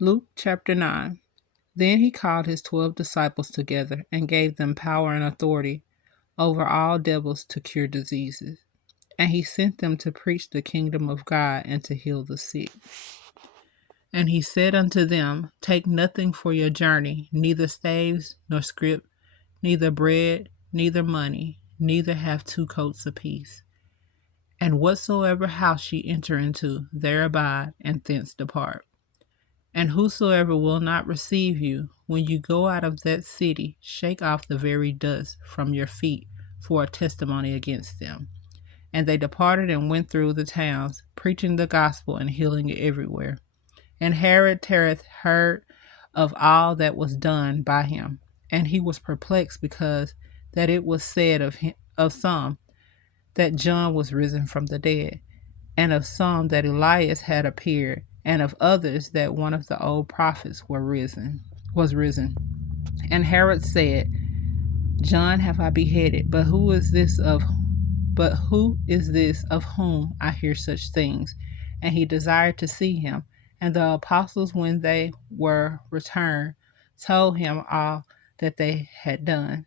Luke chapter 9. Then he called his 12 disciples together and gave them power and authority over all devils to cure diseases. And he sent them to preach the kingdom of God and to heal the sick. And he said unto them, take nothing for your journey, neither staves, nor scrip, neither bread, neither money, neither have two coats apiece. And whatsoever house ye enter into, there abide, and thence depart. And whosoever will not receive you, when you go out of that city, shake off the very dust from your feet for a testimony against them. And they departed and went through the towns, preaching the gospel and healing it everywhere. And Herod Tereth heard of all that was done by him, and he was perplexed because that it was said of some that John was risen from the dead, and of some that Elias had appeared, and of others that one of the old prophets was risen. And Herod said, John have I beheaded, who is this of whom I hear such things? And he desired to see him. And the apostles, when they were returned, told him all that they had done.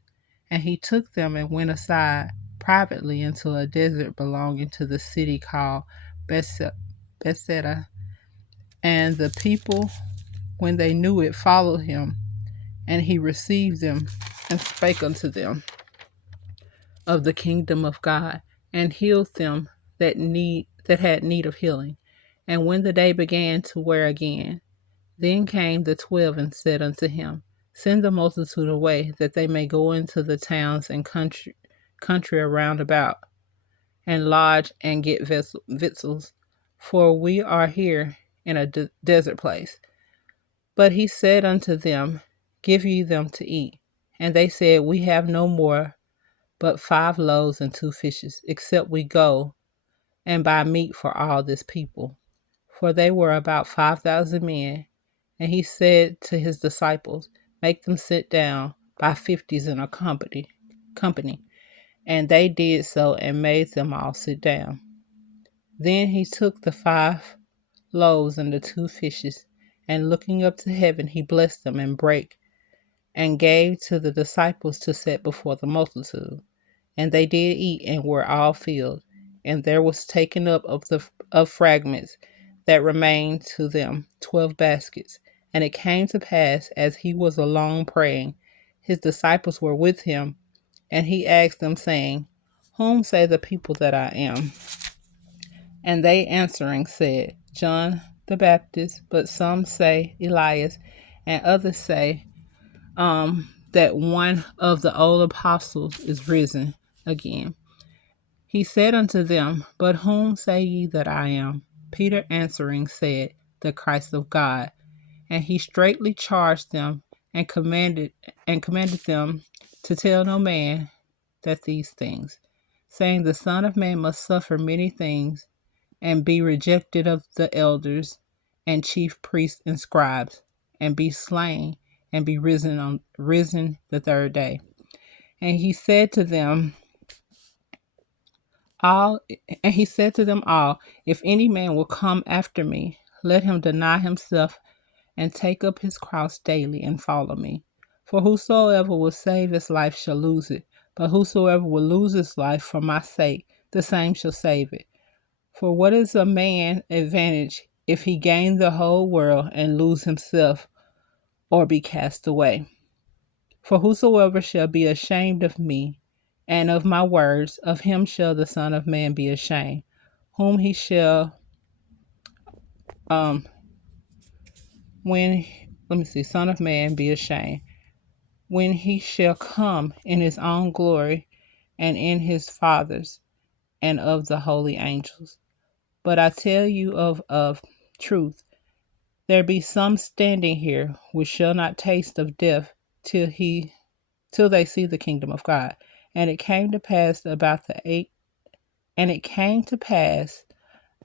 And he took them and went aside privately into a desert belonging to the city called Bethsaida. And the people, when they knew it, followed him. And he received them and spake unto them of the kingdom of God, and healed them that had need of healing. And when the day began to wear again, then came the 12 and said unto him, send the multitude away, that they may go into the towns and country around about, and lodge and get victuals, for we are here in a desert place. But he said unto them, give ye them to eat. And they said, we have no more but 5 loaves and 2 fishes, except we go and buy meat for all this people. For they were about 5,000 men. And he said to his disciples, make them sit down by 50s in a company. And they did so and made them all sit down. Then he took the 5 loaves and the 2 fishes, and looking up to heaven, he blessed them and brake, and gave to the disciples to set before the multitude. And they did eat and were all filled. And there was taken up of fragments that remained to them 12 baskets. And it came to pass, as he was alone praying, his disciples were with him, and he asked them, saying, whom say the people that I am? And they answering said, John the Baptist, but some say Elias, and others say that one of the old apostles is risen again. He said unto them, but whom say ye that I am? Peter answering said, the Christ of God. And he straitly charged them and commanded them to tell no man that these things, saying, the Son of Man must suffer many things, and be rejected of the elders and chief priests and scribes, and be slain, and be risen the third day. And he said to them all, if any man will come after me, let him deny himself and take up his cross daily and follow me. For whosoever will save his life shall lose it, but whosoever will lose his life for my sake, the same shall save it. For what is a man advantage if he gain the whole world and lose himself, or be cast away? For whosoever shall be ashamed of me and of my words, of him shall the Son of Man be ashamed, whom he shall Son of Man be ashamed, when he shall come in his own glory and in his Father's and of the holy angels. But I tell you of truth, there be some standing here which shall not taste of death till they see the kingdom of God. And it came to pass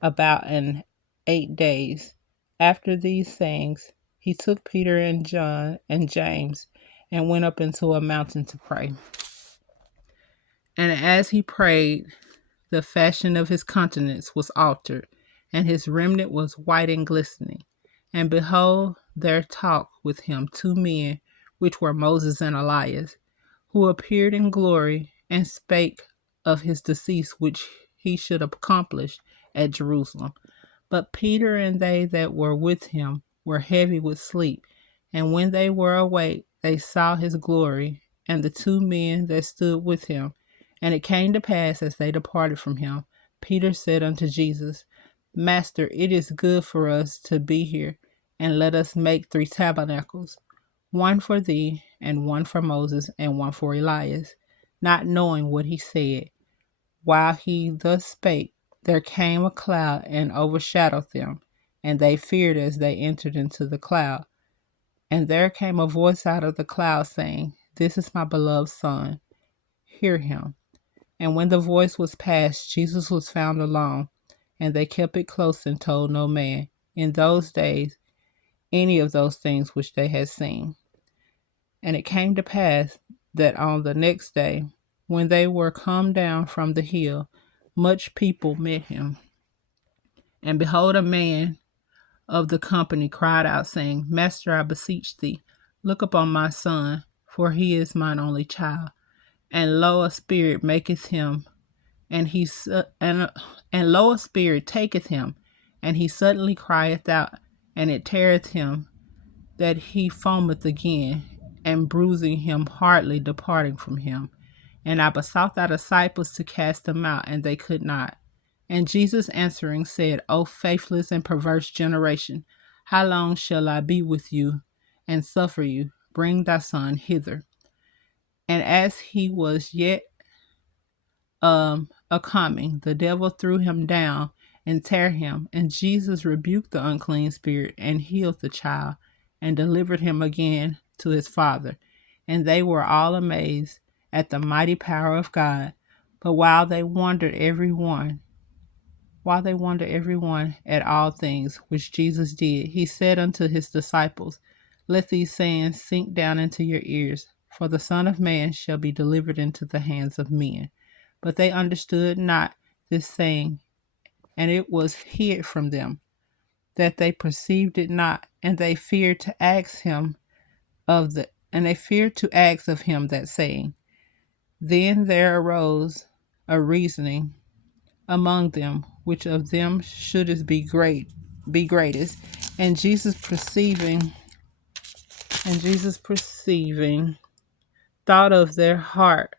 about an 8 days after these things, he took Peter and John and James and went up into a mountain to pray. And as he prayed, the fashion of his countenance was altered, and his remnant was white and glistening, And behold, there talked with him 2 men, which were Moses and Elias, who appeared in glory and spake of his decease, which he should accomplish at Jerusalem. But Peter and they that were with him were heavy with sleep. And when they were awake, they saw his glory, and the 2 men that stood with him. And it came to pass, as they departed from him, Peter said unto Jesus, Master, it is good for us to be here, and let us make 3 tabernacles, one for thee, and one for Moses, and one for Elias. Not knowing what he said, while he thus spake, there came a cloud and overshadowed them, and they feared as they entered into the cloud. And there came a voice out of the cloud, saying, This is my beloved Son, hear him. And when the voice was past, Jesus was found alone, and they kept it close and told no man in those days any of those things which they had seen. And it came to pass that on the next day, when they were come down from the hill, much people met him. And behold, a man of the company cried out, saying, Master, I beseech thee, look upon my son, for he is mine only child. And lo, a spirit maketh him, and lo, a spirit taketh him, and he suddenly crieth out, and it teareth him, that he foameth again, and bruising him hardly departing from him. And I besought thy disciples to cast him out, and they could not. And Jesus answering said, O faithless and perverse generation, how long shall I be with you and suffer you? Bring thy son hither. And as he was yet a coming, the devil threw him down and tear him. And Jesus rebuked the unclean spirit and healed the child and delivered him again to his father. And they were all amazed at the mighty power of God. But while they wondered every one at all things which Jesus did, he said unto his disciples, Let these sayings sink down into your ears, for the Son of Man shall be delivered into the hands of men. But they understood not this saying, and it was hid from them, that they perceived it not, and they feared to ask of him that saying. Then there arose a reasoning among them, which of them shouldest be greatest. And Jesus perceiving thought of their heart,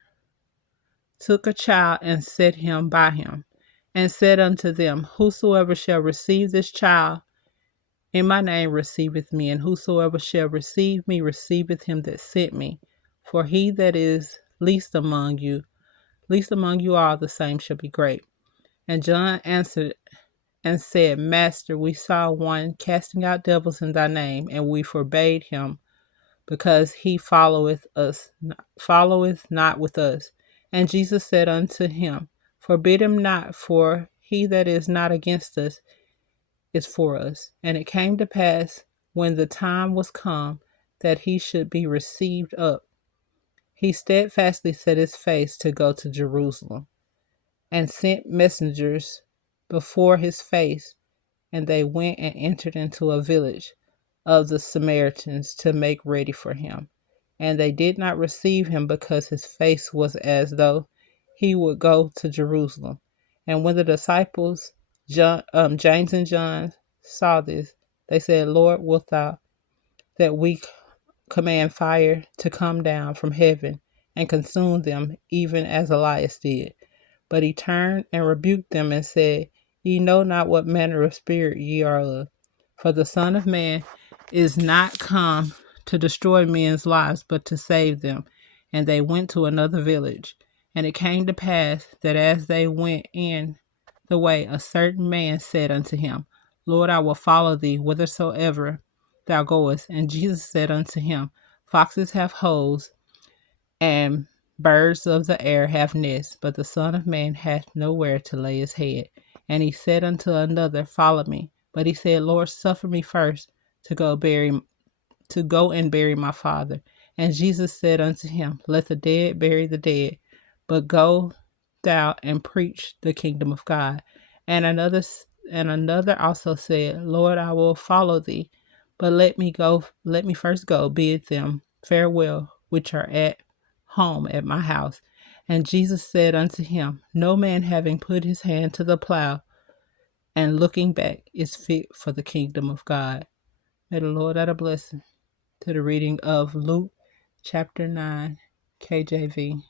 took a child and set him by him, and said unto them, Whosoever shall receive this child in my name receiveth me, and whosoever shall receive me receiveth him that sent me. For he that is least among you all, the same shall be great. And John answered and said, Master, we saw one casting out devils in thy name, and we forbade him, because he followeth not with us. And Jesus said unto him, Forbid him not, for he that is not against us is for us. And it came to pass, when the time was come that he should be received up, he steadfastly set his face to go to Jerusalem, and sent messengers before his face, and they went and entered into a village of the Samaritans to make ready for him. And they did not receive him, because his face was as though he would go to Jerusalem. And when the disciples, James and John, saw this, they said, Lord, wilt thou that we command fire to come down from heaven and consume them, even as Elias did? But he turned and rebuked them and said, Ye know not what manner of spirit ye are of. For the Son of Man is not come to destroy men's lives, but to save them. And they went to another village. And it came to pass that as they went in the way, a certain man said unto him, Lord, I will follow thee whithersoever thou goest. And Jesus said unto him, Foxes have holes, and birds of the air have nests, but the Son of Man hath nowhere to lay his head. And he said unto another, Follow me. But he said, Lord, suffer me first to go and bury my father. And Jesus said unto him, Let the dead bury the dead, but go thou and preach the kingdom of God. And another also said, Lord, I will follow thee, But let me first go bid them farewell, which are at home at my house. And Jesus said unto him, No man having put his hand to the plow and looking back is fit for the kingdom of God. May the Lord add a blessing to the reading of Luke chapter 9, KJV.